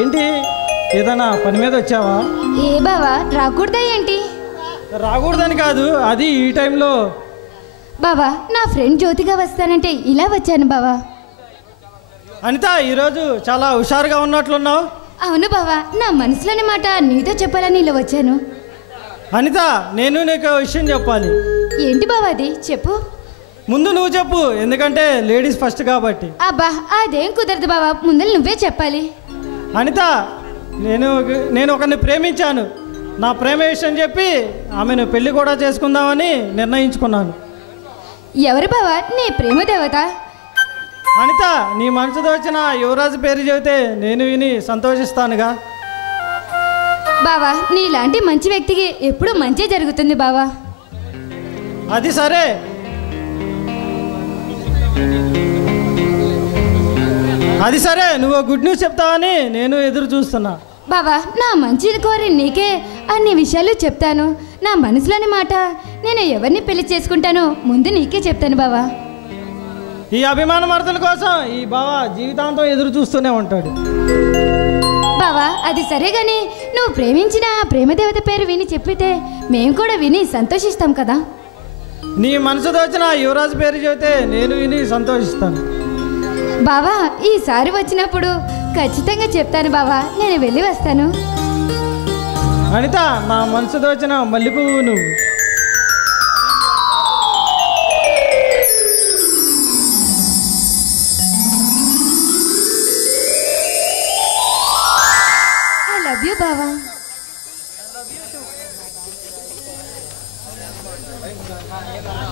ఏంటి ఏదైనా పని మీద వచ్చావా? ఏ బావా రాకూడదా ఏంటి? రాకూడదని కాదు, అది ఈ టైంలో. బావా నా ఫ్రెండ్ జ్యోతిగా వస్తానంటే ఇలా వచ్చాను బావా. అనిత, ఈరోజు చాలా హుషారుగా ఉన్నట్లున్నావు. అవును బావా, నా మనసులోని మాట నీతో చెప్పాలని ఇలా వచ్చాను. అనిత, నేను నీకు విషయం చెప్పాలి. ఏంటి బావా అది? చెప్పు. ముందు నువ్వు చెప్పు, ఎందుకంటే లేడీస్ ఫస్ట్ కాబట్టి. అబ్బా అదేం కుదరదు బావా, ముందర నువ్వే చెప్పాలి. అనిత, నేను ఒకరిని ప్రేమించాను. నా ప్రేమ విషయం చెప్పి ఆమెను పెళ్లి కూడా చేసుకుందామని నిర్ణయించుకున్నాను. ఎవరు బావా నీ ప్రేమ దేవత? అనిత, నీ మనసుతో వచ్చిన యువరాజు పేరు చెబితే నేను విని సంతోషిస్తానుగా. బావా నీలాంటి మంచి వ్యక్తికి ఎప్పుడు మంచి జరుగుతుంది బావా. అది సరే, నువ్వు గుడ్ న్యూస్ చెప్తావని నేను ఎదురు చూస్తున్నా. బావా నా మంచిని కోరి నీకే అన్ని విషయాలు చెప్తాను. నా మనసులోని మాట నేను ఎవరిని పెళ్లి చేసుకుంటానో ముందు నీకే చెప్తాను బావా. ఈ అభిమాన మరదల కోసం ఈ బావ జీవితాంతం ఎదురు చూస్తూనే ఉంటాడు. బావా అది సరే గాని నువ్వు ప్రేమించిన ఆ ప్రేమదేవత పేరు విని చెప్పితే మేము కూడా విని సంతోషిస్తాం కదా. నీ మనసుతో వచ్చిన యువరాజు పేరు చెబితే నేను విని సంతోషిస్తాను. బావా ఈసారి వచ్చినప్పుడు ఖచ్చితంగా చెప్తాను బావా, నేను వెళ్ళి వస్తాను. అనిత, నా మనసుతో వచ్చిన మల్లెపువ్వు నువ్వు. ఐ లవ్ యూ బావా.